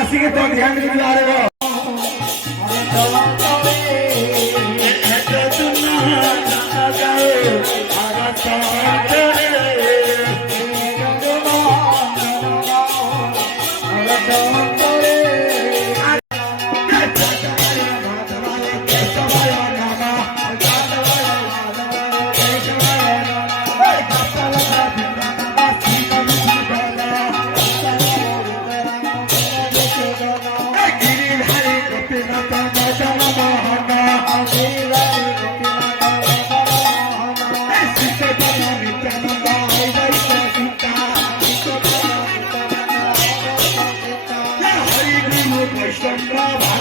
আসিকে তো ধ্যান দিতে পারবো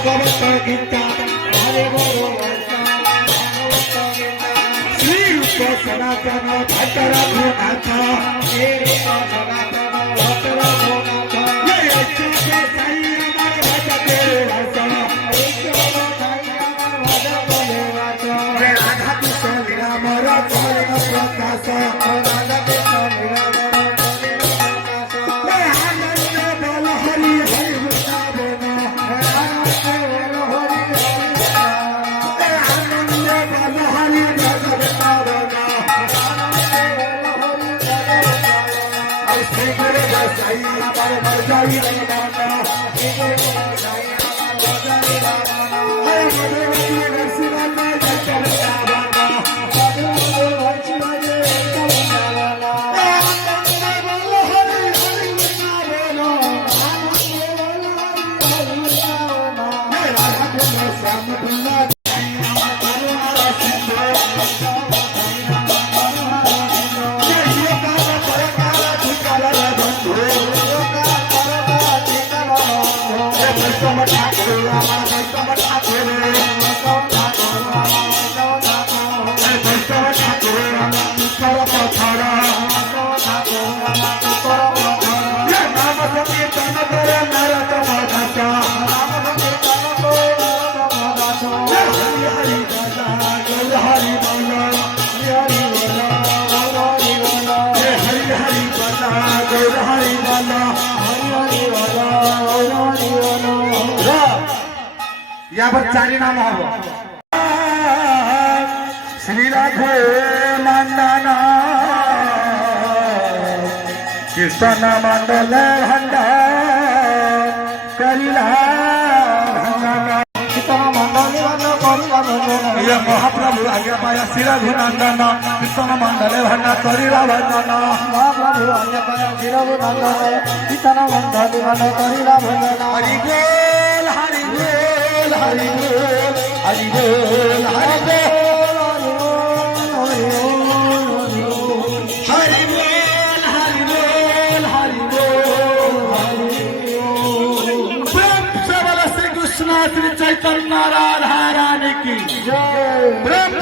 ভাগবত গীতা শ্রী রূপ সনাতন ভট্ট রঘুনাথ রাধা কৃষ্ণ রামর করণ প্রকাশ यहाँ पर चारि नाम हब श्री राघव मंडन कीर्तन मंडल भंडा करिला महाप्रभु आज्ञा पाया श्री रघुनंदन कीर्तन मंडल भंडा करिला भंडन महाप्रभु आज्ञा पाया श्री रघुनंदन कीर्तन मंडल भंडा करिला भंडन हरि बोल हरि बोल हरि बोल हरि बोल हरि बोल हरि बोल श्री कृष्ण श्री चैतन्य राधा रानी की जय।